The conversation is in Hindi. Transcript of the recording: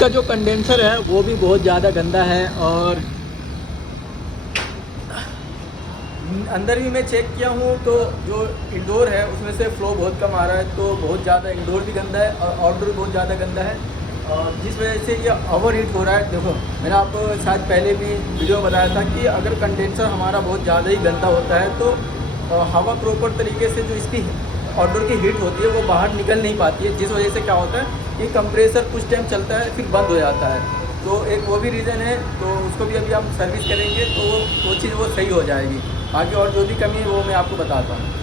इसका जो कंडेंसर है वो भी बहुत ज़्यादा गंदा है, और अंदर भी मैं चेक किया हूँ तो जो इंडोर है उसमें से फ्लो बहुत कम आ रहा है, तो बहुत ज़्यादा इंडोर भी गंदा है और आउटडोर भी बहुत ज़्यादा गंदा है, और जिस वजह से ये ओवर हीट हो रहा है। देखो मैंने आपको शायद पहले भी वीडियो में बताया था कि अगर कंडेंसर हमारा बहुत ज़्यादा ही गंदा होता है तो हवा प्रॉपर तरीके से जो इसकी आउटडोर की हीट होती है वो बाहर निकल नहीं पाती है, जिस वजह से क्या होता है कि कंप्रेसर कुछ टाइम चलता है फिर बंद हो जाता है। तो एक वो भी रीज़न है, तो उसको भी अभी हम सर्विस करेंगे तो वो चीज़ वो सही हो जाएगी। बाकी और जो भी कमी है वो मैं आपको बताता हूँ।